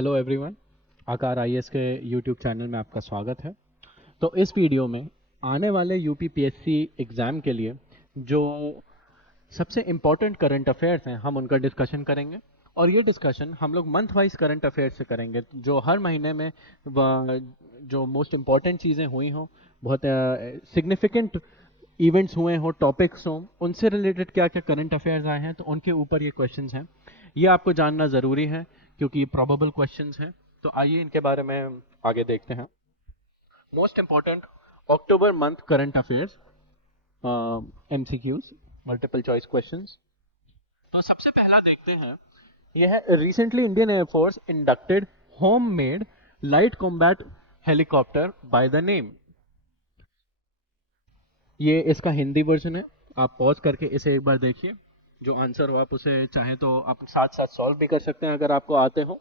Hello everyone, आकार IAS के YouTube channel में आपका स्वागत है। तो इस वीडियो में आने वाले यूपीपीएससी एग्ज़ाम के लिए जो सबसे इम्पोर्टेंट करंट अफेयर्स हैं हम उनका डिस्कशन करेंगे। और ये डिस्कशन हम लोग मंथ वाइज करंट अफेयर्स से करेंगे, जो हर महीने में जो मोस्ट इम्पॉर्टेंट चीज़ें हुई हों, बहुत सिग्निफिकेंट इवेंट्स हुए हों, टॉपिक्स हों, उनसे रिलेटेड क्या क्या करंट अफेयर्स आए हैं, तो उनके ऊपर ये क्वेश्चंस हैं। ये आपको जानना ज़रूरी है क्योंकि ये प्रोबेबल क्वेश्चंस हैं। तो आइए इनके बारे में आगे देखते हैं। Most important October month current affairs, MCQs, multiple choice questions. तो सबसे पहला देखते हैं, यह है recently Indian air force inducted home made light combat helicopter by the name. ये इसका हिंदी वर्जन है, आप पॉज करके इसे एक बार देखिए। जो आंसर हो आप उसे चाहे तो आप साथ साथ सॉल्व भी कर सकते हैं अगर आपको आते हो।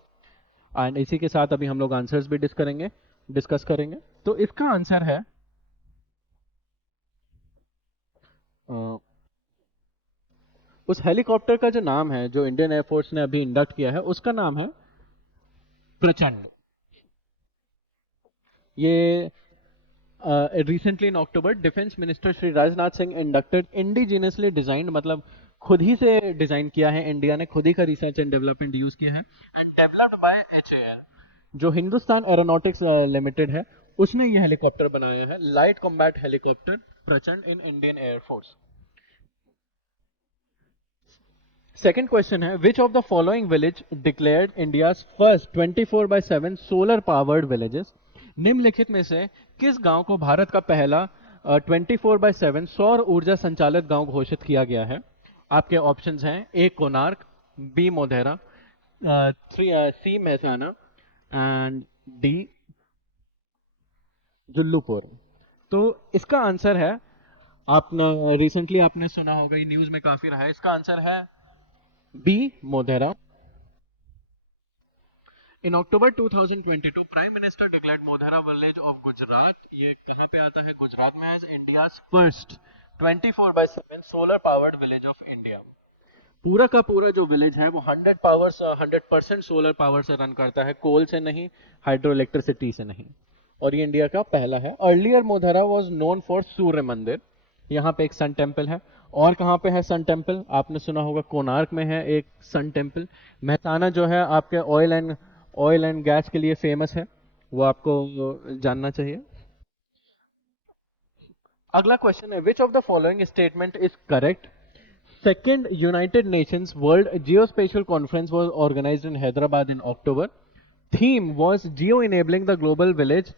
एंड इसी के साथ अभी हम लोग आंसर्स भी डिस्कस करेंगे। तो इसका आंसर है उस हेलीकॉप्टर का जो नाम है जो इंडियन एयरफोर्स ने अभी इंडक्ट किया है, उसका नाम है प्रचंड। ये recently in October defence minister Shri Rajnath Singh inducted indigenously designed, मतलब खुद ही से डिजाइन किया है, इंडिया ने खुद ही का रिसर्च एंड डेवलपमेंट यूज किया है, एंड डेवलप्ड बाय एचएएल, जो हिंदुस्तान एरोनॉटिक्स लिमिटेड है, उसने ये हेलीकॉप्टर बनाया है, light combat helicopter Prachand in Indian air force. Second question है, which of the following village declared India's first 24/7 solar powered villages. निम्नलिखित में से किस गांव को भारत का पहला 24/7 सौर ऊर्जा संचालित गांव घोषित किया गया है? आपके ऑप्शंस हैं, A Konark, B Modhera, C Mehsana and D Jullupur. तो इसका आंसर है, आपने रिसेंटली आपने सुना होगा, ये न्यूज में काफी रहा है, इसका आंसर है B Modhera. In October 2022 prime minister declared Modhera village of Gujarat, ये कहां पे आता है? गुजरात में, as India's first 24/7 solar powered village of India. पूरा का पूरा जो विलेज है वो 100% सोलर पावर से रन करता है, कोल से नहीं, हाइड्रो इलेक्ट्रिसिटी से नहीं। और ये इंडिया का पहला है। Earlier Modhera was known for Surya Mandir, यहाँ पे एक सन टेम्पल है। और कहाँ पे है सन टेम्पल? आपने सुना होगा कोणार्क में है एक सन टेम्पल। मेहसाना जो है आपके ऑयल एंड गैस के लिए फेमस है, वो आपको जानना चाहिए। अगला क्वेश्चन है, which of the following statement is correct? Second United Nations World Geospatial Conference was organized in Hyderabad in October. Theme was geo-enabling the global village.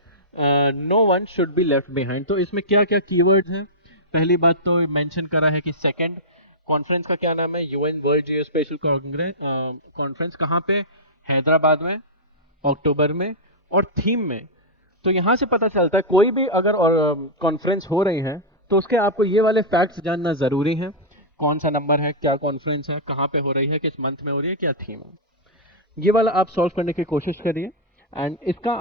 No one should be left behind. तो इसमें क्या क्या keywords हैं? पहली बात तो mention करा है कि सेकंड कॉन्फ्रेंस का क्या नाम है? UN world geospatial conference. कहाँ पे? हैदराबाद में, अक्टूबर में। और थीम में, तो यहां से पता चलता है कोई भी अगर कॉन्फ्रेंस हो रही है तो उसके आपको ये वाले फैक्ट्स जानना जरूरी है। कौन सा नंबर है, क्या कॉन्फ्रेंस है, कहाँ पे हो रही है, किस मंथ में हो रही है, क्या थीम है, ये वाला आप सॉल्व करने की कोशिश करिए। एंड इसका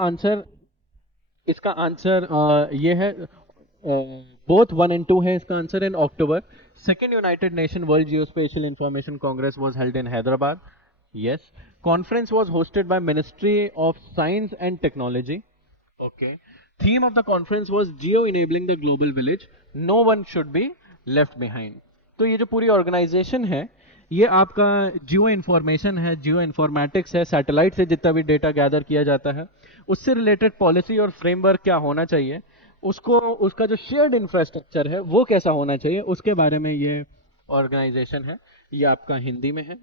आंसर ये है, बोथ 1 and 2 है इसका answer. In October second United Nation world geospatial information congress was held in Hyderabad. Yes, conference was hosted by ministry of science and technology. Okay, theme of the conference was geo enabling the global village, no one should be left behind. तो ये जो पूरी organisation है, ये आपका जियो information है, जियो informatics है, satellite से जितना भी डेटा गैदर किया जाता है उससे रिलेटेड पॉलिसी और फ्रेमवर्क क्या होना चाहिए, उसको उसका जो शेयर्ड इंफ्रास्ट्रक्चर है वो कैसा होना चाहिए, उसके बारे में ये ऑर्गेनाइजेशन है। ये आपका हिंदी में है।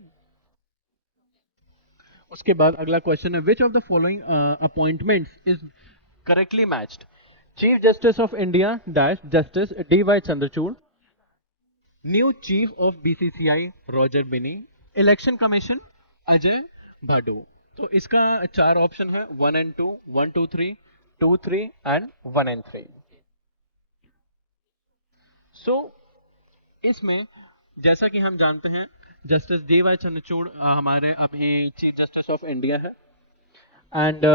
उसके बाद अगला क्वेश्चन है, which of the following appointments is correctly matched? Chief justice of India dash justice D Y Chandrachud, new chief of BCCI Roger Binny, election commission Ajay Bhadoo. तो इसका चार ऑप्शन है, 1 and 2, 1 2 3, 2 3 एंड 1 and 3। सो इसमें जैसा कि हम जानते हैं, जस्टिस डी वाई चंद्रचूड़ हमारे अभी चीफ जस्टिस ऑफ इंडिया है, and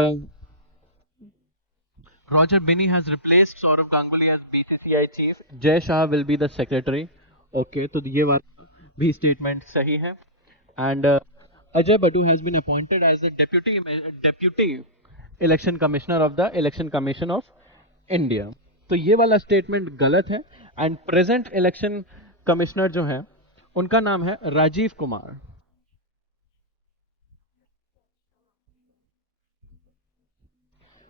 Roger Binny has replaced Sourav Ganguly as BCCI chief, Jay Shah will be the secretary. Okay, तो ये बात भी स्टेटमेंट सही है। And Ajay Badu has been appointed as the deputy election commissioner of the Election Commission of India. तो ये वाला statement गलत है एंड प्रेजेंट इलेक्शन कमिश्नर जो है उनका नाम है राजीव कुमार.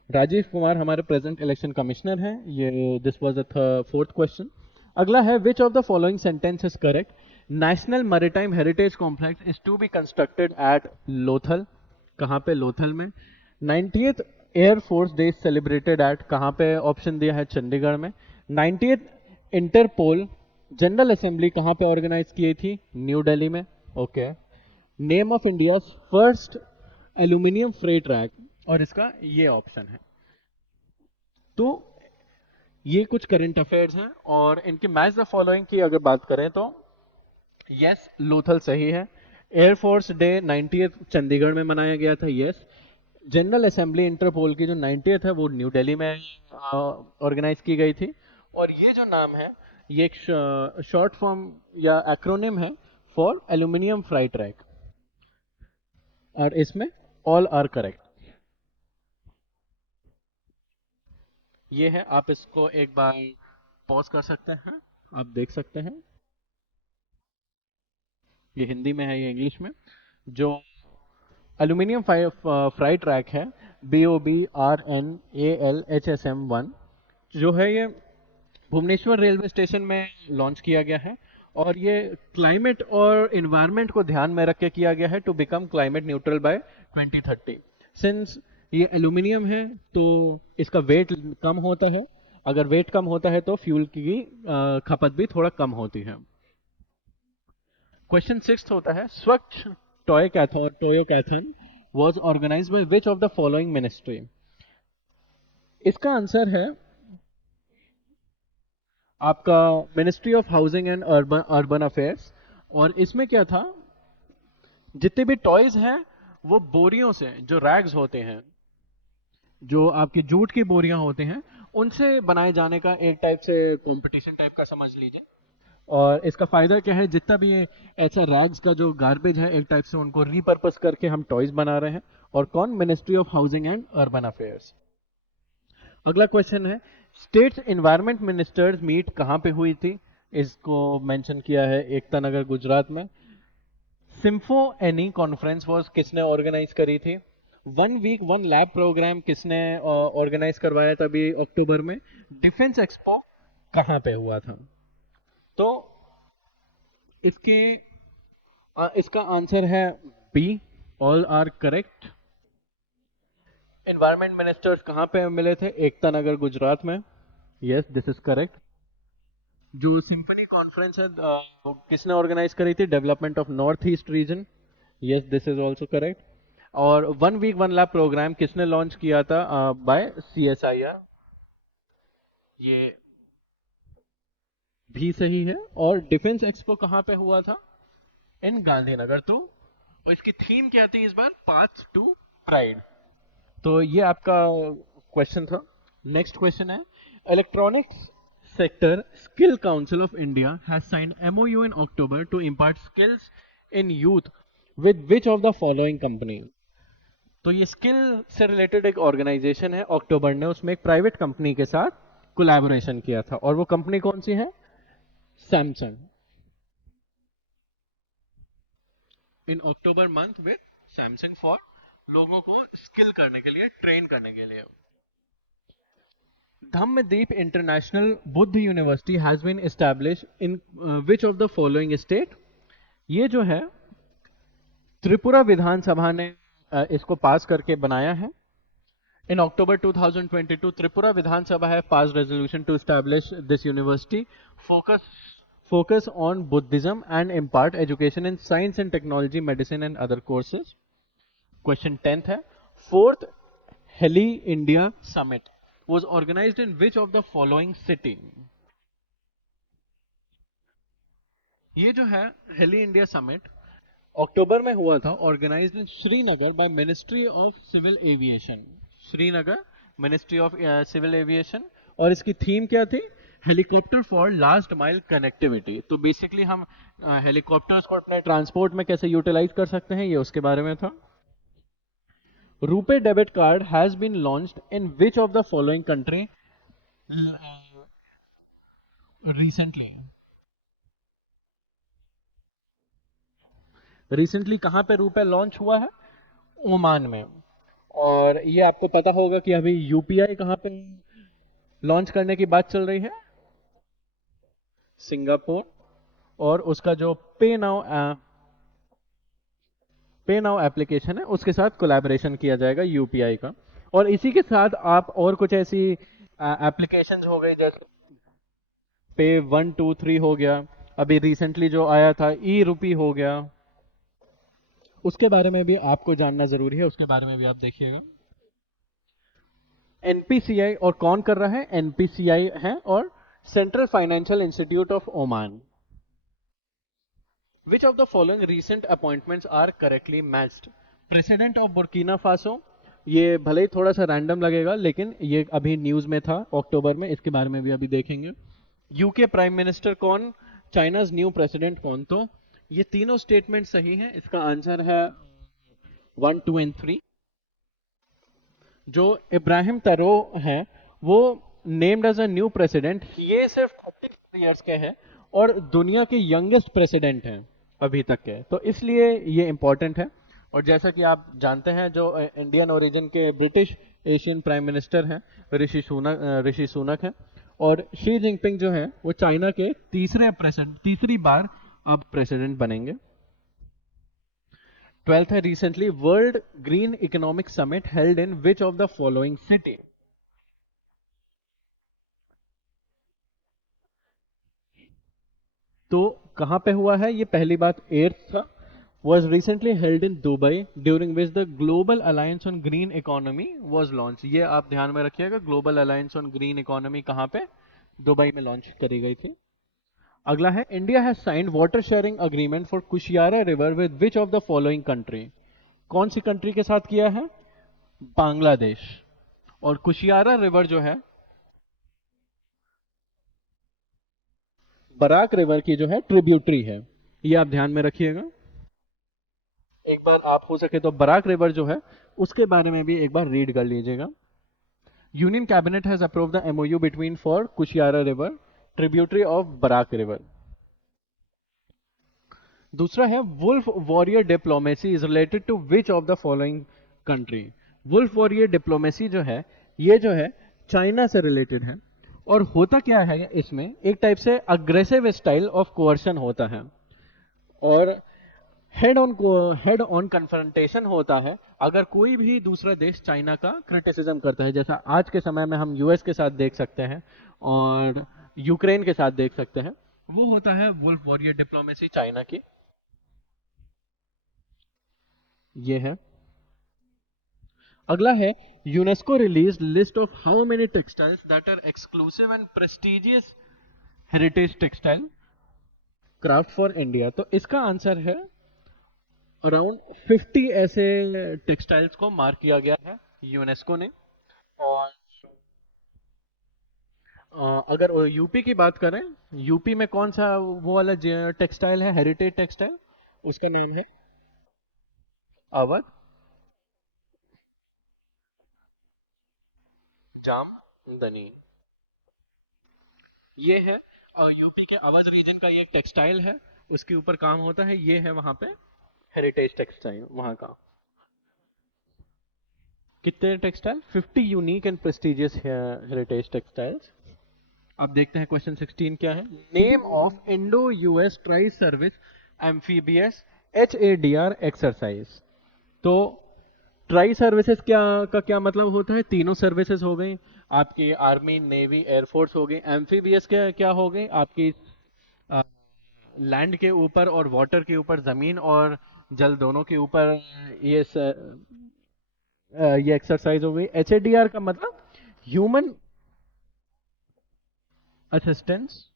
राजीव कुमार हमारे प्रेजेंट इलेक्शन कमिश्नर हैं. ये this was the fourth question. अगला है which of the following sentence is correct. National maritime heritage complex is to be constructed at Lothal. कहाँ पे? लोथल में. 90th air force day celebrated at. कहाँ पे? ऑप्शन दिया है चंडीगढ़ में. 90th इंटरपोल जनरल असेंबली कहाँ पे ऑर्गेनाइज की थी? न्यू दिल्ली में. Okay. Name of India first aluminium freight track, और इसका ये ऑप्शन है. तो ये कुछ करंट अफेयर्स हैं और इनके मैच द फॉलोइंग की अगर बात करें तो यस लोथल सही है. एयरफोर्स डे 90th चंडीगढ़ में मनाया गया था. यस. जनरल असेंबली इंटरपोल की जो 90th है वो न्यू दिल्ली में ऑर्गेनाइज की गई थी. और ये जो नाम है ये एक शॉर्ट फॉर्म या एक्रोनिम है फॉर एल्यूमिनियम फ्राई ट्रैक, और इसमें ऑल आर करेक्ट. ये है, आप इसको एक बार पॉज कर सकते हैं, आप देख सकते हैं. ये हिंदी में है, ये इंग्लिश में. जो एल्यूमिनियम फ्राई ट्रैक है BOBRNALHSM1 जो है ये भुवनेश्वर रेलवे स्टेशन में लॉन्च किया गया है. और ये क्लाइमेट और इन्वायरमेंट को ध्यान में रख के किया गया है to become climate neutral by 2030. Since ये एल्यूमिनियम है तो इसका वेट कम होता है. अगर वेट कम होता है तो फ्यूल की खपत भी थोड़ा कम होती है. क्वेश्चन 6 होता है Swachh toycathon was organised by which of the following ministry. इसका आंसर है आपका ministry of housing and urban affairs. और इसमें क्या था, जितने भी टॉयज हैं वो बोरियों से, जो रैग्स होते हैं, जो आपके जूट की बोरियां होते हैं, उनसे बनाए जाने का एक टाइप से कंपटीशन टाइप का समझ लीजिए. और इसका फायदा क्या है, जितना भी ये ऐसा रैग्स का जो गार्बेज है एक टाइप से उनको रीपर्पस करके हम टॉयज बना रहे हैं. और कौन? Ministry of housing and urban affairs. अगला क्वेश्चन है स्टेट्स एनवायरमेंट मिनिस्टर्स मीट कहाँ पे हुई थी. इसको मेंशन किया है एकता नगर गुजरात में. सिम्फो एनी कॉन्फ्रेंस वाज किसने ऑर्गेनाइज करी थी. 1 वीक 1 लैब प्रोग्राम किसने ऑर्गेनाइज करवाया था अभी अक्टूबर में. डिफेंस एक्सपो कहाँ पे हुआ था. तो इसका आंसर है B, all are correct. Environment ministers कहाँ पे मिले थे? एकता नगर गुजरात में. Yes, this is correct. जो सिम्फनी कॉन्फ्रेंस है किसने ऑर्गेनाइज करी थी? Development of north east region. Yes, this is also correct. और 1 वीक 1 लैब प्रोग्राम किसने लॉन्च किया था? By CSIR. ये भी सही है. और डिफेंस एक्सपो कहाँ पे हुआ था? इन गांधीनगर. तो और इसकी थीम क्या थी इस बार? Path to pride. तो ये आपका क्वेश्चन था. नेक्स्ट क्वेश्चन है electronics sector skill council of India has signed MOU in October to impart skills in youth with which of the following company. तो ये स्किल से रिलेटेड एक ऑर्गेनाइजेशन है, अक्टूबर ने उसमें एक प्राइवेट कंपनी के साथ कोलैबोरेशन किया था. और वो कंपनी कौन सी है? Samsung. In October month with Samsung for लोगों को स्किल करने के लिए, ट्रेन करने के लिए. Dhammadeep international Buddha university has been establish in which of the following state. ये जो है त्रिपुरा विधानसभा ने इसको पास करके बनाया है. इन अक्टूबर 2022 त्रिपुरा विधानसभा है pass resolution to establish this university. Focus on Buddhism and impart education in science and technology, medicine and other courses. Question 10th है 4th Heli India Summit was organized in which of the following city. ये जो है Heli India Summit अक्टूबर में हुआ था, organised in Srinagar by ministry of civil aviation. Srinagar ministry of civil aviation. और इसकी theme क्या थी? Helicopter for last mile connectivity. तो बेसिकली हम हेलीकॉप्टर्स को अपने ट्रांसपोर्ट में कैसे यूटिलाइज कर सकते हैं, ये उसके बारे में था। RuPay debit card has been launched in which of the following country recently. Recently कहां पे रुपए लॉन्च हुआ है? ओमान में। और ये आपको पता होगा कि अभी यूपीआई कहां पे लॉन्च करने की बात चल रही है? सिंगापुर। और उसका जो पे नाउ एप्लीकेशन है उसके साथ कोलैबोरेशन किया जाएगा यूपीआई का। और इसी के साथ आप और कुछ ऐसी एप्लीकेशंस हो गई जैसे पे 123 हो गया, अभी रिसेंटली जो आया था ई रुपी हो गया, उसके बारे में भी आपको जानना जरूरी है, उसके बारे में भी आप देखिएगा। एनपीसीआई और कौन कर रहा है? एनपीसीआई है और central financial institute of Oman. Which of the following recent appointments are correctly matched? President of Burkina Faso, ये भले ही थोड़ा सा रैंडम लगेगा लेकिन ये अभी न्यूज में था अक्टूबर में, इसके बारे में भी अभी देखेंगे। यूके प्राइम मिनिस्टर कौन? चाइनाज न्यू प्रेसिडेंट कौन? तो ये तीनों स्टेटमेंट सही हैं, इसका आंसर है 1, 2 एंड 3। जो इब्राहिम तरो है वो named as a new president, ये सिर्फ 36 ईयर्स के हैं और दुनिया के यंगेस्ट प्रेसिडेंट हैं अभी तक के, तो इसलिए ये इंपॉर्टेंट है। और जैसा कि आप जानते हैं जो इंडियन ओरिजिन के ब्रिटिश एशियन प्राइम मिनिस्टर हैं ऋषि सुनक हैं, और शी जिनपिंग जो है वो चाइना के तीसरी बार अब प्रेसिडेंट बनेंगे। 12th है recently world green economic summit held in which of the following city. तो कहां पे हुआ है ये? पहली बात 8th था, was recently held in Dubai during which the Global Alliance on Green Economy was launched। ये आप ध्यान में रखिएगा, global alliance on green economy कहां पे? दुबई में लॉन्च करी गई थी। अगला है India has signed water sharing agreement for Kushiyara river with which of the following country. कौन सी कंट्री के साथ किया है? बांग्लादेश। और कुशियारा रिवर जो है बराक रिवर की जो है ट्रिब्यूटरी है, ये आप ध्यान में रखिएगा। एक बार आप हो सके तो बराक रिवर जो है उसके बारे में भी एक बार रीड कर लीजिएगा। Union cabinet has approve the MoU between for Kushiyara river tributary of Barak river. दूसरा है wolf warrior diplomacy is related to which of the following country. Wolf warrior diplomacy जो है ये जो है चाइना से रिलेटेड है, और होता क्या है इसमें एक टाइप से अग्रेसिव स्टाइल ऑफ कोअर्शन होता है और हेड ऑन कन्फ्रंटेशन होता है अगर कोई भी दूसरा देश चाइना का क्रिटिसिज्म करता है, जैसा आज के समय में हम यूएस के साथ देख सकते हैं और यूक्रेन के साथ देख सकते हैं, वो होता है वुल्फ वॉरियर डिप्लोमेसी चाइना की। ये है। अगला है UNESCO release list of how many textiles that are exclusive and prestigious heritage textile craft for India. तो इसका आंसर है अराउंड 50 ऐसे टेक्सटाइल्स को मार्क किया गया है यूनेस्को ने। और अगर यूपी की बात करें, यूपी में कौन सा वो वाला टेक्सटाइल है हेरिटेज टेक्सटाइल? उसका नाम है अवध जामदनी। ये है यूपी के अवध रीजन का, ये एक टेक्सटाइल है, उसके ऊपर काम होता है, ये है वहां पे हेरिटेज टेक्सटाइल वहां का। कितने textile? 50 unique and prestigious heritage textiles. अब देखते हैं क्वेश्चन 16 क्या है। Name of Indo US tri service amphibious HADR exercise. तो ट्राई सर्विसेज क्या मतलब होता है? तीनों सर्विसेज हो गई आपकी, आर्मी नेवी एयरफोर्स हो गई। एम्फीबियस क्या हो गई आपकी? लैंड के ऊपर और वाटर के ऊपर, जमीन और जल दोनों के ऊपर ये एक्सरसाइज हो गई। HADR का मतलब ह्यूमन असिस्टेंस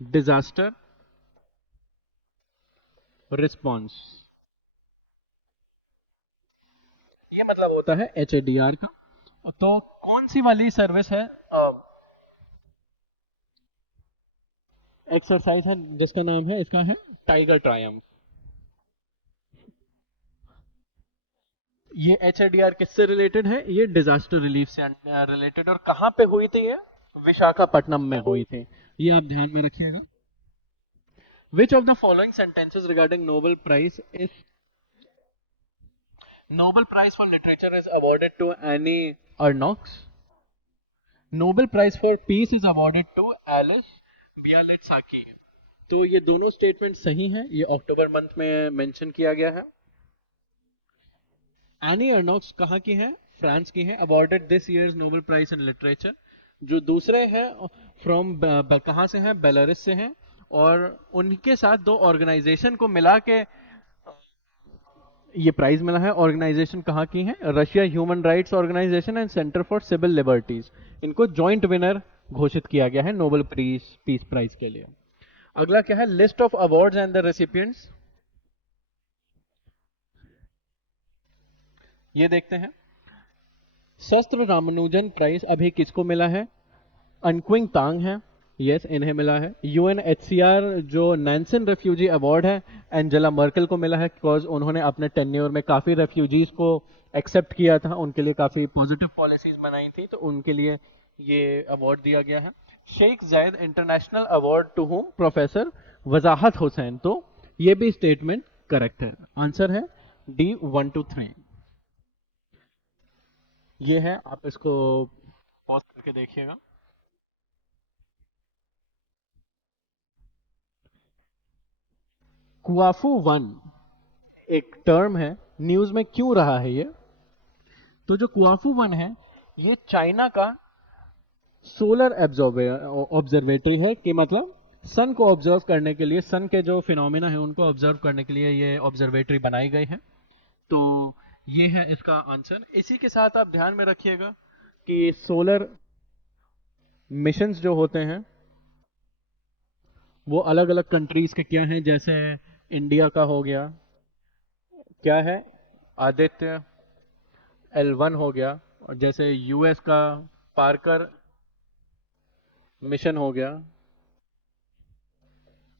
डिजास्टर रिस्पॉन्स, ये मतलब होता है HADR का। तो कौन सी वाली सर्विस है, एक्सरसाइज है जिसका नाम है, इसका है टाइगर ट्रायम्फ। ये HADR किससे रिलेटेड है? ये डिजास्टर रिलीफ से रिलेटेड। और कहाँ पे हुई थी ये? विशाखापट्टनम में हुई थी। ये आप ध्यान में रखिएगा। Which of the following sentences regarding Nobel Prize is Nobel Prize for Literature is awarded to Annie Arnox? Nobel Prize for Peace is awarded to Alice Bialyatski। तो ये दोनों स्टेटमेंट सही हैं, ये अक्टूबर मंथ में मेंशन किया गया है। एनी अर्नॉक्स कहाँ की है? फ्रांस की है। Awarded this year's Nobel prize in literature. जो दूसरे हैं फ्रॉम कहाँ से हैं? बेलारूस से हैं। और उनके साथ दो ऑर्गेनाइजेशन को मिला के ये प्राइज मिला है। ऑर्गेनाइजेशन कहाँ की है? Russia human rights organisation and centre for civil liberties. इनको जॉइंट विनर घोषित किया गया है नोबेल पीस प्राइज के लिए। अगला क्या है? List of awards and the recipients. ये देखते हैं। शस्त्र रामानुजन प्राइज अभी किसको मिला है? अनक्विंग तांग है। यस, इन्हें मिला है। UNHCR जो नैन्सन रेफ्यूजी अवार्ड है, एंजेला मर्केल को मिला है, बिकॉज उन्होंने अपने टेन्योर में काफी रेफ्यूजीज को एक्सेप्ट किया था, उनके लिए काफी पॉजिटिव पॉलिसीज बनाई थी, तो उनके लिए ये अवार्ड दिया गया है। Sheikh Zayed international award to whom professor Wajahat Hussain. तो ये भी स्टेटमेंट करेक्ट है। आंसर है D 1 to 3। ये है, आप इसको पॉज करके देखिएगा। कुआफू वन एक टर्म है, न्यूज में क्यों रहा है ये? तो जो कुआफू वन है, ये चाइना का सोलर ऑब्जर्वेटरी है, कि मतलब सन को ऑब्जर्व करने के लिए, सन के जो फिनोमिना है उनको ऑब्जर्व करने के लिए ये ऑब्जर्वेटरी बनाई गई है। तो ये है इसका आंसर। इसी के साथ आप ध्यान में रखिएगा कि सोलर मिशंस जो होते हैं वो अलग अलग कंट्रीज के क्या हैं। जैसे इंडिया का हो गया, क्या है? आदित्य L1 हो गया। और जैसे US का पार्कर मिशन हो गया,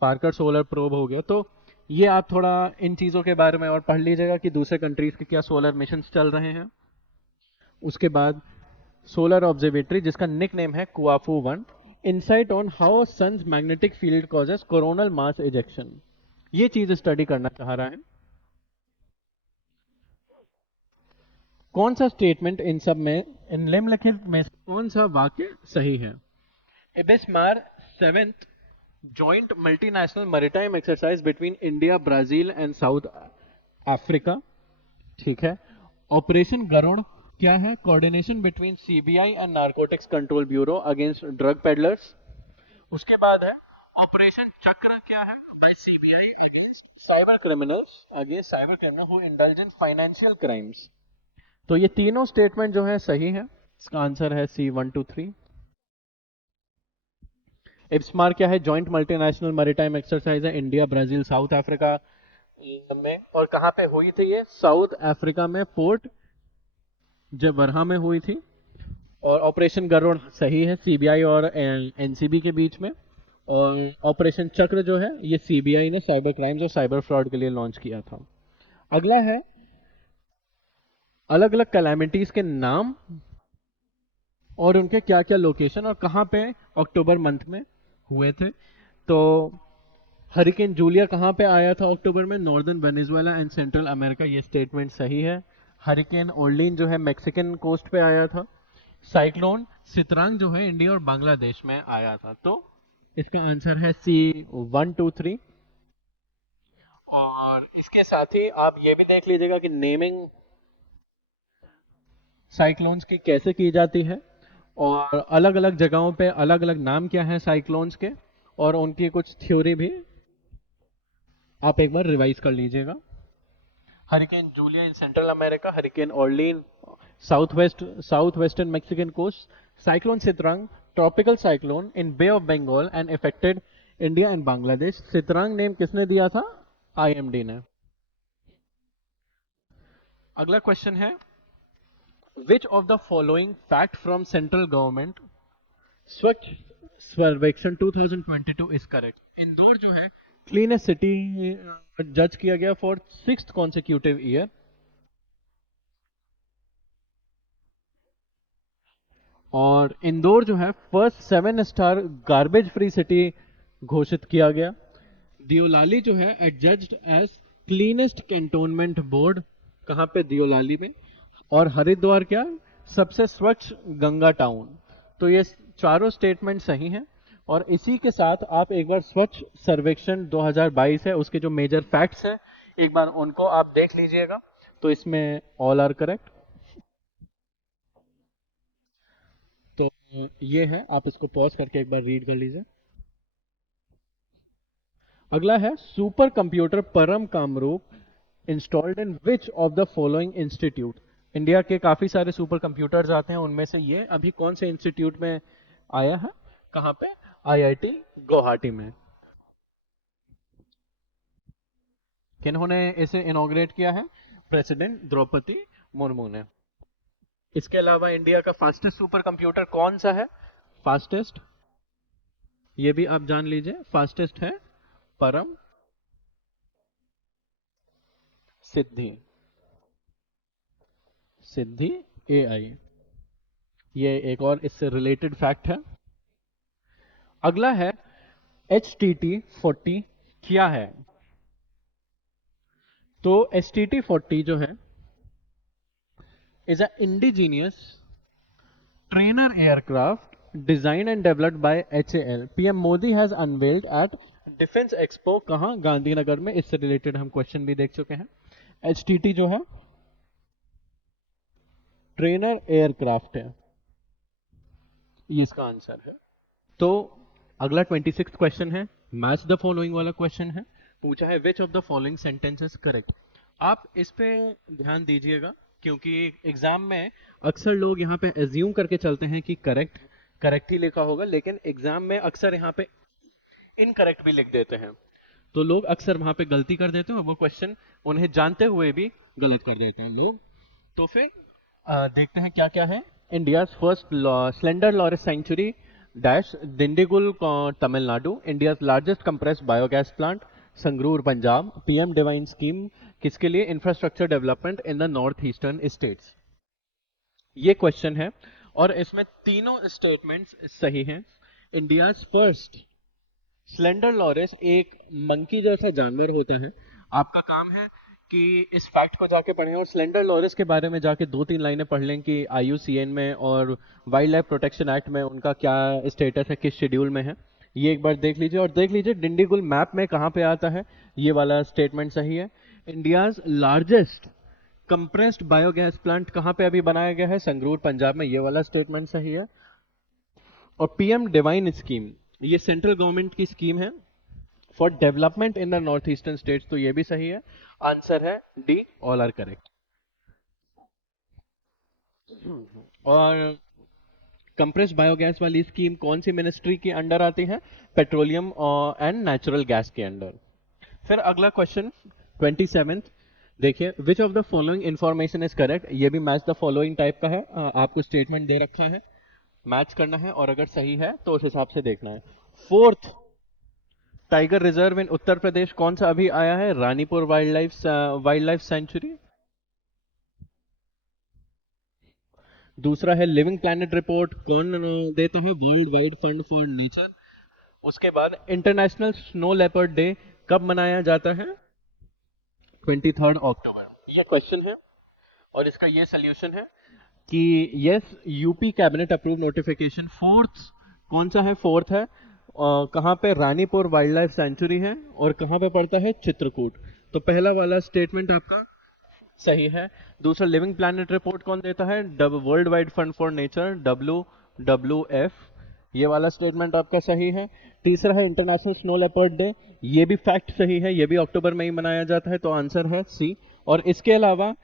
पार्कर सोलर प्रोब हो गया। तो ये आप थोड़ा इन चीज़ों के बारे में और पढ़ लीजिएगा कि दूसरे कंट्रीज के क्या सोलर मिशंस चल रहे हैं। उसके बाद सोलर ऑब्जर्वेटरी जिसका निक नेम है Kuafu one, insight on how sun's magnetic field causes coronal mass ejection. ये चीज स्टडी करना चाह रहा है। कौन सा स्टेटमेंट इन सब में, इन निम्नलिखित में कौन सा वाक्य सही है? IBSAMAR 7th joint multinational maritime exercise between India, Brazil and South Africa. ठीक है। ऑपरेशन गरुड़ क्या है? Coordination between CBI and narcotics control bureau against drug peddlers. उसके बाद है ऑपरेशन चक्र क्या है? By CBI against cyber criminals, against cyber criminal who indulge in financial crimes. तो ये तीनों स्टेटमेंट जो है सही है। इसका आंसर है C 1 to 3। इब्समार क्या है? जॉइंट मल्टीनेशनल मैरीटाइम एक्सरसाइज है, इंडिया, ब्राजील, साउथ अफ्रीका में। और कहाँ पे हुई थी ये? साउथ अफ्रीका में, पोर्ट जबरहा में हुई थी। और ऑपरेशन गरुड़ सही है, CBI और NCB के बीच में। और ऑपरेशन चक्र जो है ये CBI ने साइबर क्राइम्स और साइबर फ्रॉड के लिए लॉन्च किया था। अगला है अलग अलग कैलामिटीज के नाम और उनके क्या क्या लोकेशन और कहाँ पे अक्टूबर मंथ में हुए थे। तो हरिकेन जूलिया कहाँ पे आया था अक्टूबर में? Northern Venezuela and central America. ये स्टेटमेंट सही है। हरिकेन ओर्लिन जो है मैक्सिकन कोस्ट पे आया था। साइक्लोन सितरांग जो है इंडिया और बांग्लादेश में आया था। तो इसका आंसर है C 1 to 3। और इसके साथ ही आप ये भी देख लीजिएगा कि नेमिंग साइक्लोन्स की कैसे की जाती है, और अलग अलग जगहों पे अलग अलग नाम क्या है साइक्लोन्स के, और उनकी कुछ थ्योरी भी आप एक बार रिवाइज कर लीजिएगा। Hurricane Julia in central America, hurricane Orlene south western Mexican coast, cyclone Sitrang tropical cyclone in bay of Bengal and affected India and Bangladesh. Sitrang name किसने दिया था? IMD ने। अगला क्वेश्चन है which of the following fact from central government Swachh Survekshan 2022 is correct? Indore जो है cleanest city जज किया गया फॉर 6th कॉन्सिक्यूटिव ईयर, और इंदौर जो है first 7 star garbage free city घोषित किया गया। दियोलाली जो है एडजज्ड एज क्लीनेस्ट कैंटोनमेंट बोर्ड, कहाँ पे? दियोलाली में। और हरिद्वार क्या? सबसे स्वच्छ गंगा टाउन। तो ये चारों स्टेटमेंट सही हैं। और इसी के साथ आप एक बार स्वच्छ सर्वेक्षण 2022 है उसके जो मेजर फैक्ट्स है एक बार उनको आप देख लीजिएगा। तो इसमें ऑल आर करेक्ट। तो ये है, आप इसको पॉज करके एक बार रीड कर लीजिए। अगला है सुपर कंप्यूटर परम Kamrup installed in which of the following institute? India के काफी सारे सुपर कंप्यूटर्स आते हैं, उनमें से ये अभी कौन से इंस्टीट्यूट में आया है? कहाँ पे? आईआईटी गुवाहाटी में। किन्होंने इसे इनॉग्रेट किया है? प्रेसिडेंट द्रौपदी मुर्मू ने। इसके अलावा इंडिया का फास्टेस्ट सुपर कंप्यूटर कौन सा है? फास्टेस्ट, ये भी आप जान लीजिए, फास्टेस्ट है परम सिद्धि, सिद्धि एआई। ये एक और इससे रिलेटेड फैक्ट है। अगला है HTT40 क्या है? तो HTT40 जो है is a indigenous trainer aircraft designed and developed by HAL. PM Modi has unveiled at defence expo, कहाँ? गांधीनगर में। इससे रिलेटेड हम क्वेश्चन भी देख चुके हैं। HTT जो है ट्रेनर एयरक्राफ्ट है, ये इसका आंसर है। तो अगला 26 क्वेश्चन है, मैच द फॉलोइंग वाला क्वेश्चन है। पूछा है which of the following sentences correct? आप इस पे ध्यान दीजिएगा क्योंकि एग्जाम में अक्सर लोग यहाँ पे एज्यूम करके चलते हैं कि करेक्ट करेक्ट ही लिखा होगा, लेकिन एग्जाम में अक्सर यहाँ पे इनकरेक्ट भी लिख देते हैं। तो लोग अक्सर वहां पे गलती कर देते हैं और वो क्वेश्चन उन्हें जानते हुए भी गलत कर देते हैं लोग। तो फिर देखते हैं क्या क्या है। India first slender loris sanctuary dash Dindigul Tamil Nadu. India largest compressed biogas plant Sangrur Punjab. PM DevINE scheme किसके लिए? Infrastructure development in the north eastern states. ये क्वेश्चन है और इसमें तीनों स्टेटमेंट्स सही हैं। इंडिया फर्स्ट स्लेंडर लॉरेस एक मंकी जैसा जानवर होता है। आपका काम है कि इस फैक्ट को जाके पढ़ें और स्लेंडर लॉरेस के बारे में जाके 2-3 लाइनें पढ़ लें कि IUCN में और वाइल्ड लाइफ प्रोटेक्शन एक्ट में उनका क्या स्टेटस है, किस शेड्यूल में है, ये एक बार देख लीजिए। और देख लीजिए डिंडीगुल मैप में कहाँ पे आता है, ये वाला स्टेटमेंट सही है। India's largest compressed biogas plant कहाँ पे अभी बनाया गया है? संगरूर पंजाब में, ये वाला स्टेटमेंट सही है। और पीएम डिवाइन स्कीम ये सेंट्रल गवर्नमेंट की स्कीम है for development in the north eastern states, तो ये भी सही है। आंसर है डी, ऑल आर करेक्ट। और कंप्रेस्ड बायोगैस वाली स्कीम कौन सी मिनिस्ट्री के अंडर आती है? पेट्रोलियम एंड नेचुरल गैस के अंडर। फिर अगला क्वेश्चन 27 देखिए, विच of the following information is correct? ये भी मैच द फॉलोइंग टाइप का है। आपको स्टेटमेंट दे रखा है, मैच करना है और अगर सही है तो उस हिसाब से देखना है। Fourth tiger reserve in Uttar Pradesh कौन सा अभी आया है? Ranipur wild life sanctuary. दूसरा है लिविंग प्लैनेट रिपोर्ट कौन देता है? World wide fund for nature. उसके बाद इंटरनेशनल स्नो लेपर्ड डे कब मनाया जाता है? 23 अक्टूबर। ये क्वेश्चन है और इसका ये सोल्यूशन है कि yes, UP cabinet approve notification fourth कौन सा है? फोर्थ है कहाँ पे? रानीपुर वाइल्ड लाइफ सेंचुरी है और कहाँ पे पड़ता है? चित्रकूट। तो पहला वाला स्टेटमेंट आपका सही है। दूसरा लिविंग प्लैनेट रिपोर्ट कौन देता है? World wide fund for nature, WWF, ये वाला स्टेटमेंट आपका सही है। तीसरा है इंटरनेशनल स्नो लेपर्ड डे, ये भी फैक्ट सही है, ये भी अक्टूबर में ही मनाया जाता है, तो आंसर है सी। और इसके अलावा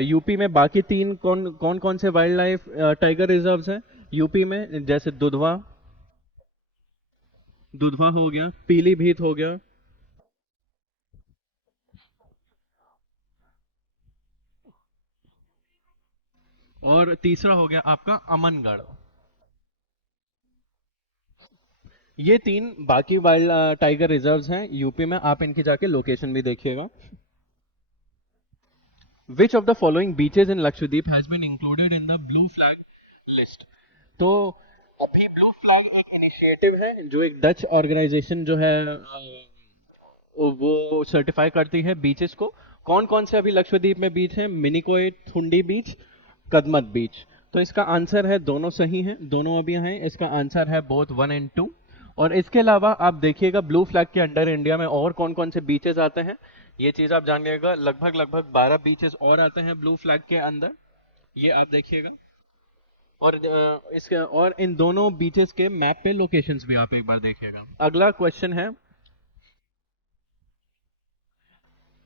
यूपी में बाकी तीन कौन कौन से वाइल्ड लाइफ टाइगर रिजर्व्स हैं यूपी में? जैसे दुधवा, दुधवा हो गया, पीलीभीत हो गया, और तीसरा हो गया आपका अमनगढ़। ये तीन बाकी वाइल्ड टाइगर रिजर्व्स हैं यूपी में, आप इनकी जाके लोकेशन भी देखिएगा। Which of the following beaches in Lakshadweep has been included in the blue flag list? तो अभी ब्लू फ्लैग एक इनिशिएटिव है जो एक डच ऑर्गेनाइजेशन जो है वो सर्टिफाई करती है बीचेस को। कौन कौन से अभी लक्षद्वीप में बीच हैं? मिनिकोय, थुंडी बीच, कदमत बीच। तो इसका आंसर है दोनों सही हैं, दोनों अभी हैं। इसका आंसर है बोथ 1 एंड 2। और इसके अलावा आप देखिएगा ब्लू फ्लैग के अंडर इंडिया में और कौन कौन से बीचेस आते हैं, ये चीज आप जान लीजिएगा। लगभग लगभग 12 बीचेस और आते हैं ब्लू फ्लैग के अंदर, ये आप देखिएगा। और इसके और इन दोनों बीचेस के मैप पे लोकेशंस भी आप एक बार देखिएगा। अगला क्वेश्चन है,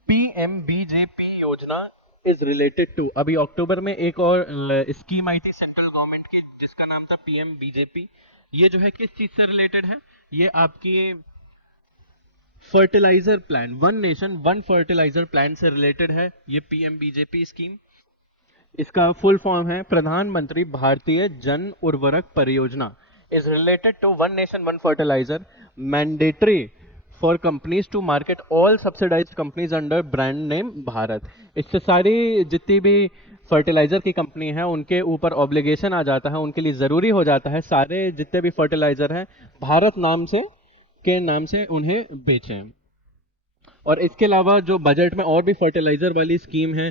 पीएमबीजेपी योजना इज रिलेटेड टू, अभी अक्टूबर में एक और स्कीम आई थी सेंट्रल गवर्नमेंट की जिसका नाम था पीएमबीजेपी। ये जो है किस चीज से रिलेटेड है? ये आपकी fertiliser plan, one nation one fertiliser plan से रिलेटेड है ये पीएमबीजेपी स्कीम। इसका फुल फॉर्म है Pradhan Mantri Bharatiya Jan Urvarak Pariyojana, is related to one nation one fertiliser, mandatory for companies to market all subsidised companies under brand name Bharat. इससे सारी जितनी भी फर्टिलाइजर की कंपनी है उनके ऊपर ऑब्लिगेशन आ जाता है, उनके लिए जरूरी हो जाता है सारे जितने भी फर्टिलाइजर हैं भारत नाम से के नाम से उन्हें बेचें। और इसके अलावा जो बजट में और भी फर्टिलाइजर वाली स्कीम है,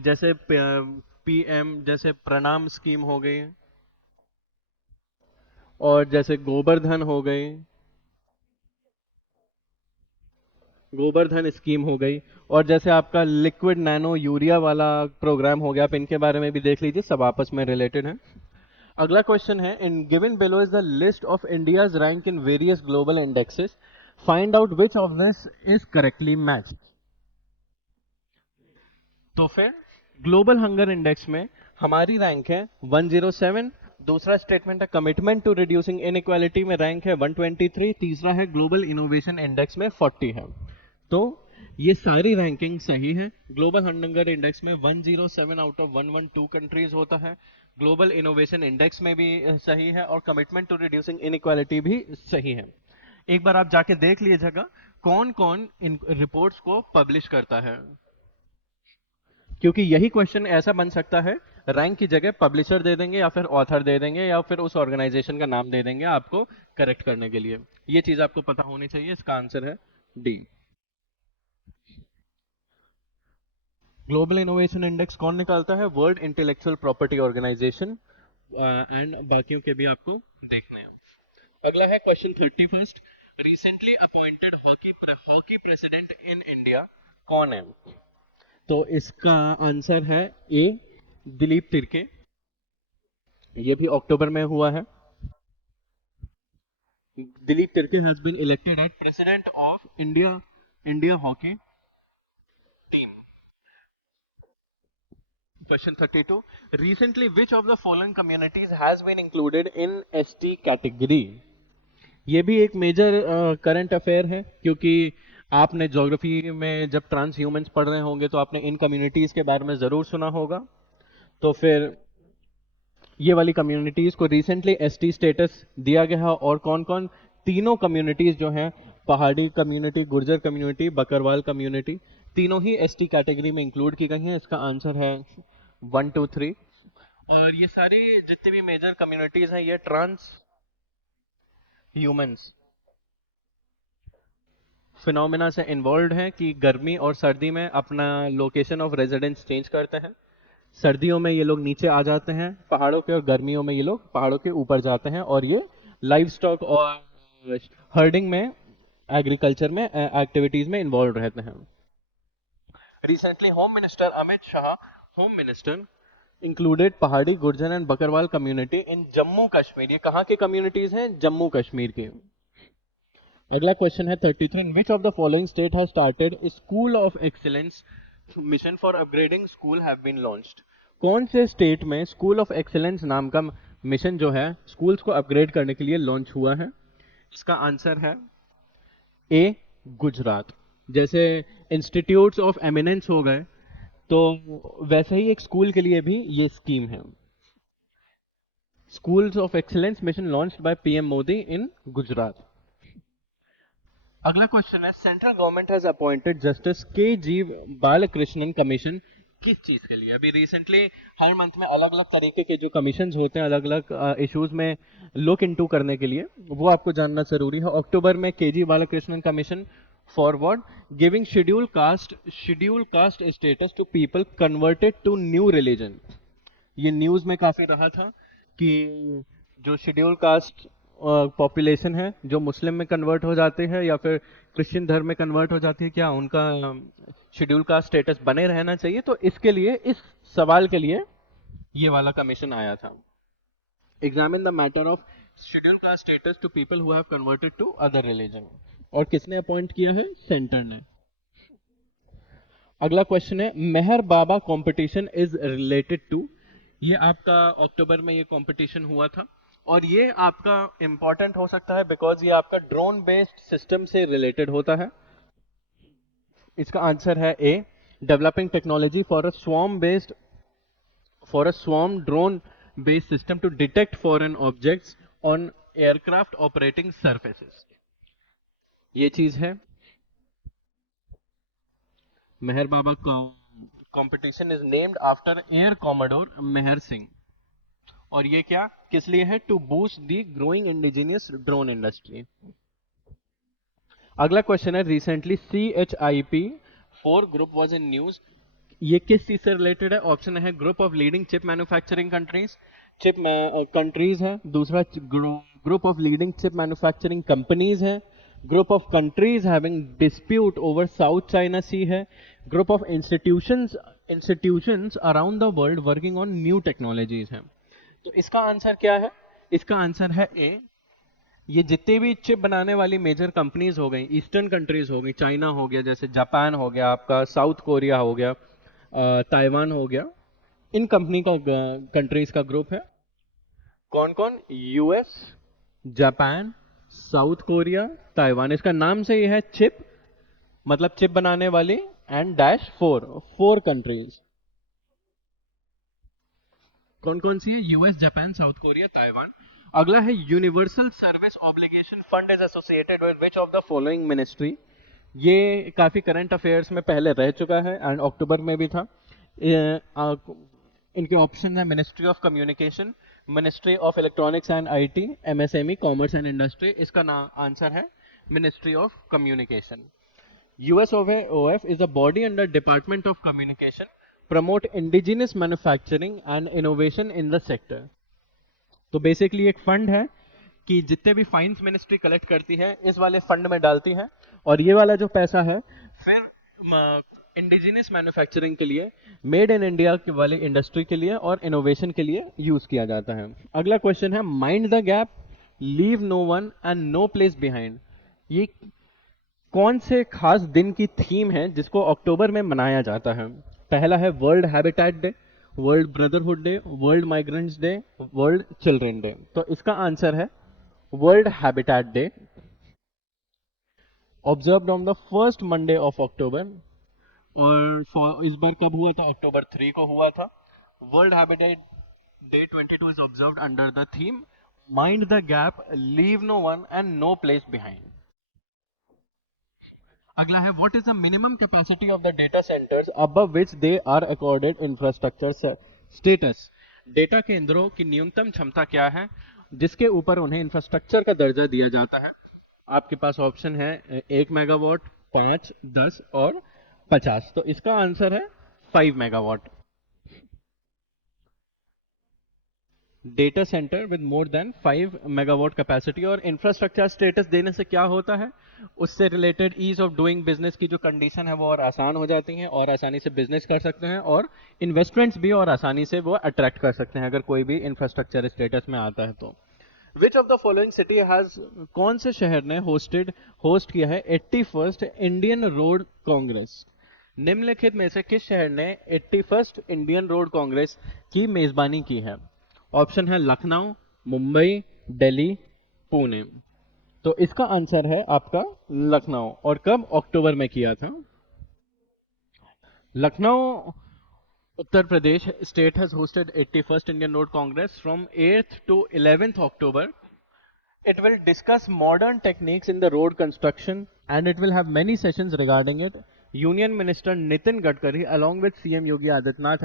जैसे पीएम जैसे प्रणाम स्कीम हो गई, और जैसे गोबर्धन हो गई, गोबर्धन स्कीम हो गई, और जैसे आपका लिक्विड नैनो यूरिया वाला प्रोग्राम हो गया, आप इनके बारे में भी देख लीजिए, सब आपस में रिलेटेड है। अगला क्वेश्चन है, in given below is the list of India's rank in various global indexes, find out which of this is correctly matched. तो फिर ग्लोबल हंगर इंडेक्स में हमारी रैंक है 107। दूसरा स्टेटमेंट है कमिटमेंट टू रिड्यूसिंग इनइक्वालिटी में rank है 123। तीसरा है ग्लोबल इनोवेशन इंडेक्स में 40 है। तो ये सारी रैंकिंग सही है। ग्लोबल हंगर इंडेक्स में 107 आउट ऑफ 112 कंट्रीज होता है, ग्लोबल इनोवेशन इंडेक्स में भी सही है, और कमिटमेंट टू रिड्यूसिंग इनइक्वालिटी भी सही है। एक बार आप जाके देख लीजिएगा कौन कौन इन रिपोर्ट्स को पब्लिश करता है, क्योंकि यही क्वेश्चन ऐसा बन सकता है रैंक की जगह पब्लिशर दे देंगे या फिर ऑथर दे देंगे या फिर उस ऑर्गेनाइजेशन का नाम दे देंगे आपको करेक्ट करने के लिए। ये चीज आपको पता होनी चाहिए। इसका आंसर है डी। ग्लोबल इनोवेशन इंडेक्स कौन निकालता है? World intellectual property organisation. And बाकियों के भी आपको देखने हैं। अगला है question 31। Recently appointed hockey president in India कौन है? तो इसका आंसर है ए, दिलीप तिर्के। ये भी अक्टूबर में हुआ है। Dilip Tirkey has been elected as president of India hockey team. Question 32। Recently which of the following communities has been included in ST category? ये भी एक मेजर करंट अफेयर है, क्योंकि आपने ज्योग्राफी में जब ट्रांस ह्यूमंस पढ़ रहे होंगे तो आपने इन कम्युनिटीज के बारे में जरूर सुना होगा। तो फिर ये वाली कम्युनिटीज को रिसेंटली एसटी स्टेटस दिया गया है। और कौन कौन? तीनों कम्युनिटीज जो हैं, पहाड़ी community, Gurjar community, Bakarwal community, तीनों ही एसटी कैटेगरी में इंक्लूड की गई हैं। इसका आंसर है 1 2 3। और ये सारी जितनी भी मेजर कम्युनिटीज हैं ये ट्रांस ह्यूमंस फिनोमिना से इन्वॉल्व हैं कि गर्मी और सर्दी में अपना लोकेशन ऑफ रेजिडेंस चेंज करते हैं। सर्दियों में ये लोग नीचे आ जाते हैं पहाड़ों के, और गर्मियों में ये लोग पहाड़ों के ऊपर जाते हैं, और ये लाइव स्टॉक और हर्डिंग में, एग्रीकल्चर में एक्टिविटीज में इन्वॉल्व रहते हैं। Recently home minister Amit Shah, home minister, included Pahari, Gurjar and Bakarwal community in Jammu Kashmir. ये कहाँ के कम्युनिटीज हैं? जम्मू कश्मीर के। अगला क्वेश्चन है 33। Which of the following state has started school of excellence mission for upgrading school have been launched? कौन से स्टेट में स्कूल ऑफ एक्सीलेंस नाम का मिशन जो है स्कूल्स को अपग्रेड करने के लिए लॉन्च हुआ है? इसका आंसर है ए, गुजरात। जैसे इंस्टीट्यूट्स ऑफ एमिनेंस हो गए, तो वैसे ही एक स्कूल के लिए भी ये स्कीम है। Schools of excellence mission launched by PM Modi in Gujarat. अगला क्वेश्चन है, central government has appointed justice K G Balakrishnan commission किस चीज के लिए? अभी रिसेंटली हर मंथ में अलग अलग तरीके के जो कमीशंस होते हैं अलग अलग इश्यूज में लुक इनटू करने के लिए, वो आपको जानना जरूरी है। अक्टूबर में K G Balakrishnan commission for what? Giving schedule caste status to people converted to new religion. ये न्यूज में काफी रहा था कि जो शेड्यूल कास्ट पॉपुलेशन है जो मुस्लिम में कन्वर्ट हो जाते हैं या फिर क्रिश्चियन धर्म में कन्वर्ट हो जाती है, क्या उनका शेड्यूल कास्ट स्टेटस बने रहना चाहिए? तो इसके लिए, इस सवाल के लिए ये वाला कमीशन आया था। Examine the matter of schedule caste status to people who have converted to other religion. और किसने अपॉइंट किया है? सेंटर ने। अगला क्वेश्चन है, Mehar Baba competition is related to. ये आपका अक्टूबर में ये कंपटीशन हुआ था और ये आपका इंपॉर्टेंट हो सकता है बिकॉज ये आपका ड्रोन बेस्ड सिस्टम से रिलेटेड होता है। इसका आंसर है A, developing technology for a swarm drone based system to detect foreign objects on aircraft operating surfaces. ये चीज है। Mehar Baba competition is named after air commodore Mehar Singh. और ये क्या किस लिए है? To boost the growing indigenous drone industry. अगला क्वेश्चन है, recently CHIP-4 group was in news. ये किस चीज से रिलेटेड है? ऑप्शन है group of leading chip manufacturing countries, chip countries है। दूसरा group of leading chip manufacturing companies है। Group of countries having dispute over South China Sea है। Group of institutions around the world working on new technologies है। तो इसका answer क्या है? इसका आंसर है ए। ये जितने भी चिप बनाने वाली मेजर कंपनीज हो गई, ईस्टर्न कंट्रीज हो गई, चाइना हो गया, जैसे जापान हो गया, आपका साउथ कोरिया हो गया, ताइवान हो गया, इन कंपनी का कंट्रीज का ग्रुप है। कौन कौन? US, Japan, south Korea, Taiwan. इसका नाम से ये है चिप, मतलब चिप बनाने वाली, एंड डैश फोर कंट्रीज। कौन कौन सी है? US, Japan, south Korea, Taiwan. अगला है, universal service obligation fund is associated with which of the following ministry. ये काफी करंट अफेयर्स में पहले रह चुका है एंड अक्टूबर में भी था। इनके ऑप्शन है ministry of communication, ministry of electronics and IT, MSME, commerce and industry. इसका आंसर है ministry of communication. USOF is a body under Department of Communication, promote indigenous manufacturing and innovation in the sector. तो basically एक fund है कि जितने भी fines ministry collect करती है इस वाले फंड में डालती है और ये वाला जो पैसा है फिर इंडिजिनियस मैन्युफैक्चरिंग के लिए, मेड इन इंडिया के वाले इंडस्ट्री के लिए और इनोवेशन के लिए यूज किया जाता है। अगला क्वेश्चन है, mind the gap, leave no one and no place behind. ये कौन से खास दिन की थीम है जिसको अक्टूबर में मनाया जाता है? पहला है world habitat day, world brotherhood day, world migrants day, world children day. तो इसका आंसर है world habitat day, observed on the first Monday of October. और इस बार कब हुआ था? अक्टूबर 3 को हुआ था। World habitat day 22 is observed under the theme mind the gap, leave no one and no place behind. अगला है, what is the minimum capacity of the data centres above which they are accorded infrastructure status. Data केंद्रों की न्यूनतम क्षमता क्या है जिसके ऊपर उन्हें इंफ्रास्ट्रक्चर का दर्जा दिया जाता है? आपके पास ऑप्शन है 1 मेगावाट, 5, 10 और 50। तो इसका आंसर है 5 megawatt. Data centre with more than 5 megawatt capacity. और इंफ्रास्ट्रक्चर स्टेटस देने से क्या होता है? उससे related ease of doing business की जो कंडीशन है वो और आसान हो जाती हैं और आसानी से बिजनेस कर सकते हैं और इन्वेस्टमेंट्स भी और आसानी से वो अट्रैक्ट कर सकते हैं अगर कोई भी इंफ्रास्ट्रक्चर स्टेटस में आता है तो। विच of the following city has, कौन से शहर ने होस्ट किया है 81st इंडियन रोड कांग्रेस? निम्नलिखित में से किस शहर ने 81st इंडियन रोड कांग्रेस की मेजबानी की है? ऑप्शन है लखनऊ, मुंबई, दिल्ली, पुणे। तो इसका आंसर है आपका लखनऊ। और कब? अक्टूबर में किया था। Lucknow Uttar Pradesh state has hosted 81st Indian Road Congress from 8th to 11th October. It will discuss modern techniques in the road construction and it will have many sessions regarding it. Union Minister Nitin Gadkari along with CM Yogi Adityanath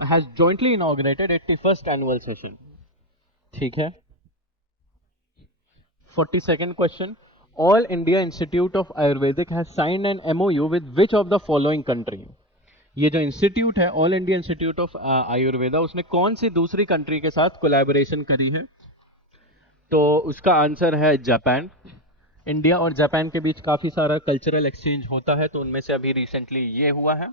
has jointly inaugurated 81st annual session. ठीक है. 42nd question. All India Institute of Ayurvedic has signed an MOU with which of the following country? ये जो institute है all India institute of Ayurveda उसने कौन सी दूसरी country के साथ कोलैबोरेशन करी है? तो उसका आंसर है जापान. इंडिया और जापान के बीच काफी सारा कल्चरल एक्सचेंज होता है, तो उनमें से अभी रिसेंटली ये हुआ है.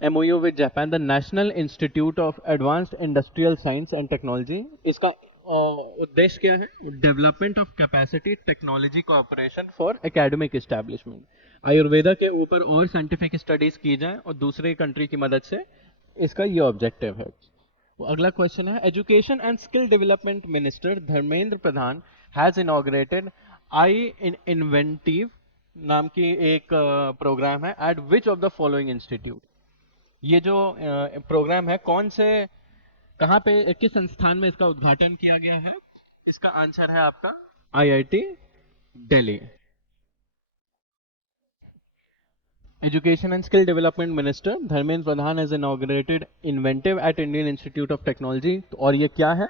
MOU with Japan, the National Institute of Advanced Industrial Science and Technology. इसका उद्देश्य क्या है? Development of capacity technology cooperation for academic establishment. Ayurveda के ऊपर और साइंटिफिक स्टडीज की जाए और दूसरे कंट्री की मदद से, इसका ये ऑब्जेक्टिव है. अगला क्वेश्चन है, education and skill development minister Dharmendra Pradhan has inaugurated I inventive नाम की एक प्रोग्राम है eight which of the following institute. ये जो प्रोग्राम है कौन से, कहां पे, किस संस्थान में इसका उद्घाटन किया गया है? इसका आंसर है आपका IIT Delhi. Education and Skill Development Minister Dharmendra Pradhan has inaugurated Inventive at Indian Institute of Technology. और ये क्या है?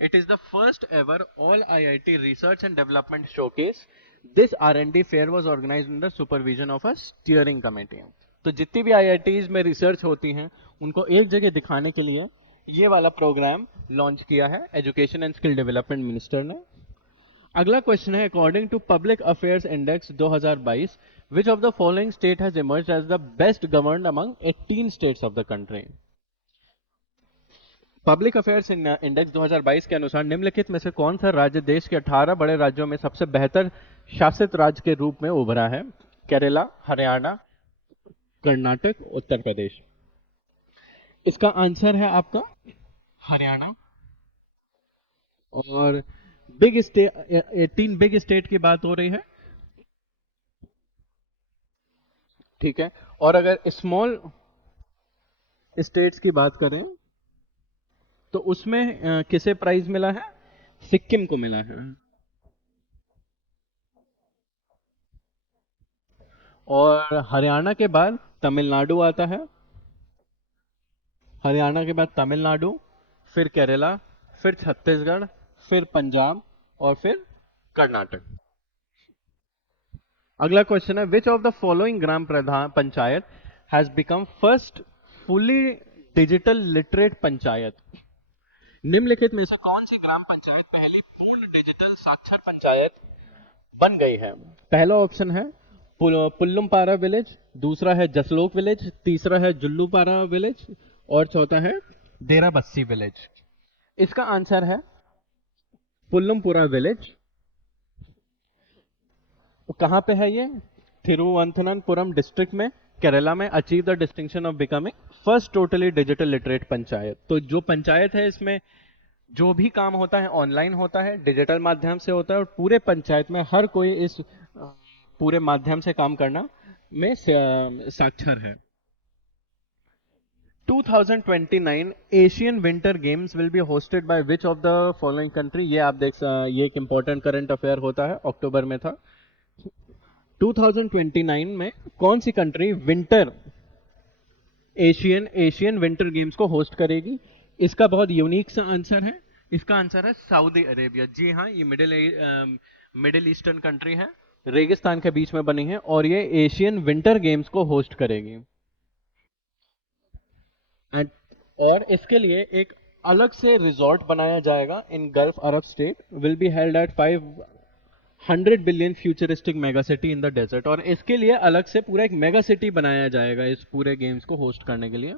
It is the first ever all IIT Research and Development Showcase. This R&D fair was organized under supervision of a steering committee. तो जितनी भी IITs में research होती हैं उनको एक जगह दिखाने के लिए ये वाला प्रोग्राम लॉन्च किया है education and skill development minister ने. अगला क्वेश्चन है, according to public affairs index 2022 which of the following state has emerged as the best governed among 18 states of the country? Public affairs index 2022 के अनुसार निम्नलिखित में से कौन सा राज्य देश के 18 बड़े राज्यों में सबसे बेहतर शासित राज्य के रूप में उभरा है? केरला, हरियाणा, कर्नाटक, उत्तर प्रदेश. इसका आंसर है आपका हरियाणा. और बिग स्टेट, 18 बिग स्टेट की बात हो रही है, ठीक है. और अगर स्मॉल स्टेट्स की बात करें तो उसमें किसे प्राइज मिला है? सिक्किम को मिला है. और हरियाणा के बाद तमिलनाडु आता है. हरियाणा के बाद तमिलनाडु, फिर केरला, फिर छत्तीसगढ़, फिर पंजाब और फिर कर्नाटक. अगला क्वेश्चन है, which of the following gram panchayat has become first fully digital literate panchayat? निम्नलिखित में से कौन सी ग्राम पंचायत पहली पूर्ण डिजिटल साक्षर पंचायत बन गई है? पहला ऑप्शन है पुल्लुमपारा विलेज, दूसरा है जसलोक विलेज, तीसरा है जुल्लूपारा विलेज और चौथा है डेराबस्सी विलेज. इसका आंसर है पुल्लुमपुरा विलेज. कहां पे है ये? थिरुवनंतपुरम डिस्ट्रिक्ट में, केरला में. Achieve the distinction of becoming first totally digital literate panchayat. तो जो पंचायत है इसमें जो भी काम होता है ऑनलाइन होता है, डिजिटल माध्यम से होता है और पूरे पंचायत में हर कोई इस पूरे माध्यम से काम करना में साक्षर है. 2029 Asian winter games will be hosted by which of the following country? ये आप ये एक इंपॉर्टेंट करंट अफेयर होता है, अक्टूबर में था. 2029 में कौन सी country winter Asian winter games को होस्ट करेगी? इसका बहुत यूनिक सा आंसर है. इसका आंसर है सऊदी अरेबिया. जी हाँ, ये मिडिल ईस्टर्न कंट्री है, रेगिस्तान के बीच में बनी है और ये एशियन विंटर गेम्स को होस्ट करेगी. और इसके लिए एक अलग से रिजॉर्ट बनाया जाएगा in Gulf Arab state. Will be held at 500 billion futuristic mega city in the desert. और इसके लिए अलग से पूरा एक मेगा सिटी बनाया जाएगा इस पूरे गेम्स को होस्ट करने के लिए.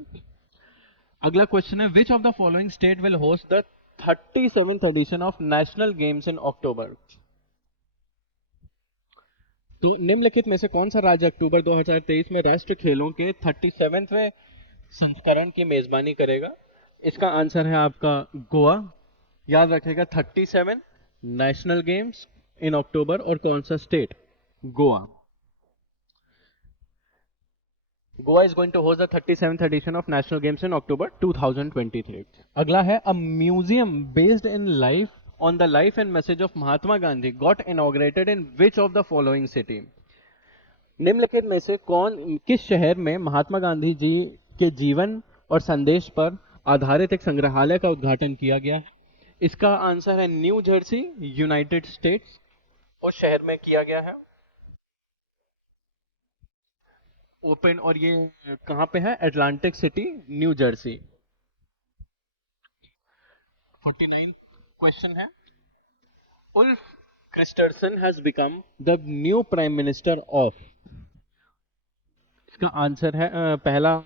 अगला क्वेश्चन है, which of the following state will host the 37th edition of national games in October? तो निम्नलिखित में से कौन सा राज्य अक्टूबर 2023 में राष्ट्रीय खेलों के 37वें संस्करण की मेजबानी करेगा? इसका आंसर है आपका गोवा. याद रखिएगा 37 नेशनल गेम्स इन अक्टूबर और कौन सा state? Goa. Goa is going to host the 37th edition of National Games in October 2023. अगला है a museum based in life on the life and message of Mahatma Gandhi got inaugurated in which of the following city? निम्नलिखित में से किस शहर में महात्मा गांधी जी के जीवन और संदेश पर आधारित एक संग्रहालय का उद्घाटन किया गया है? इसका आंसर है न्यू जर्सी, यूनाइटेड स्टेट्स। उस शहर में किया गया है ओपन, और ये कहां पे है? Atlantic City, New Jersey. 49 question है, Ulf Kristersson has become the new prime minister of. इसका आंसर है पहला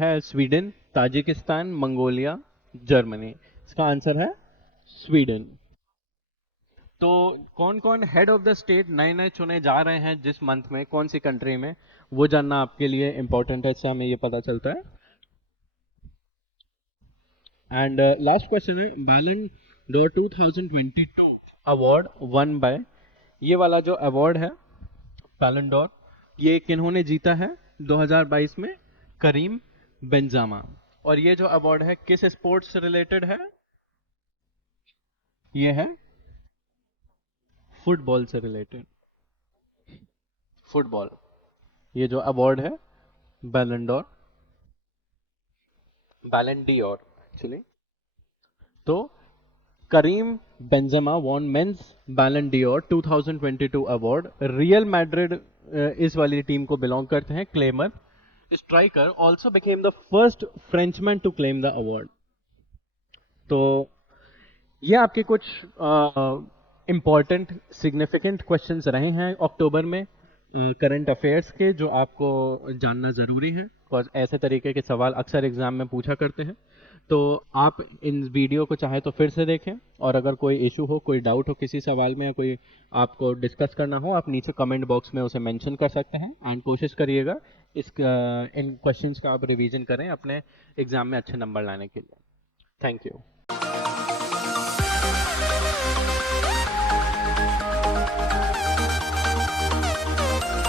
है स्वीडन, ताजिकिस्तान, मंगोलिया, जर्मनी। इसका आंसर है स्वीडन। तो कौन कौन हेड ऑफ द स्टेट नए नए चुने जा रहे हैं जिस मंथ में, कौन सी कंट्री में, वो जानना आपके लिए इंपॉर्टेंट है, इससे हमें ये पता चलता है। एंड लास्ट क्वेश्चन है, बैलन डोर 2022 अवार्ड वन बाय, ये वाला जो अवार्ड है बैलन डोर, ये किन्होंने जीता है 2022 में? करीम बेंजामा। और ये जो अवार्ड है किस स्पोर्ट्स से रिलेटेड है? ये है फुटबॉल से रिलेटेड, फुटबॉल। ये जो अवार्ड है बैलन डोर, बैलन डीओर एक्चुअली। तो करीम बेंजेमा वॉन मेंस बैलन डीओर 2022 अवार्ड। रियल मैड्रिड इस वाली टीम को बिलोंग करते हैं। Claimer striker also became the first Frenchman to claim the award. तो ये आपके कुछ इंपॉर्टेंट सिग्निफिकेंट क्वेश्चंस रहे हैं अक्टूबर में करंट अफेयर्स के, जो आपको जानना ज़रूरी है, और ऐसे तरीके के सवाल अक्सर एग्जाम में पूछा करते हैं। तो आप इन वीडियो को चाहे तो फिर से देखें, और अगर कोई इशू हो, कोई डाउट हो किसी सवाल में, या कोई आपको डिस्कस करना हो, आप नीचे कमेंट बॉक्स में उसे मेंशन कर सकते हैं। एंड कोशिश करिएगा इन क्वेश्चंस का आप रिवीजन करें अपने एग्जाम में अच्छे नंबर लाने के लिए। Thank you.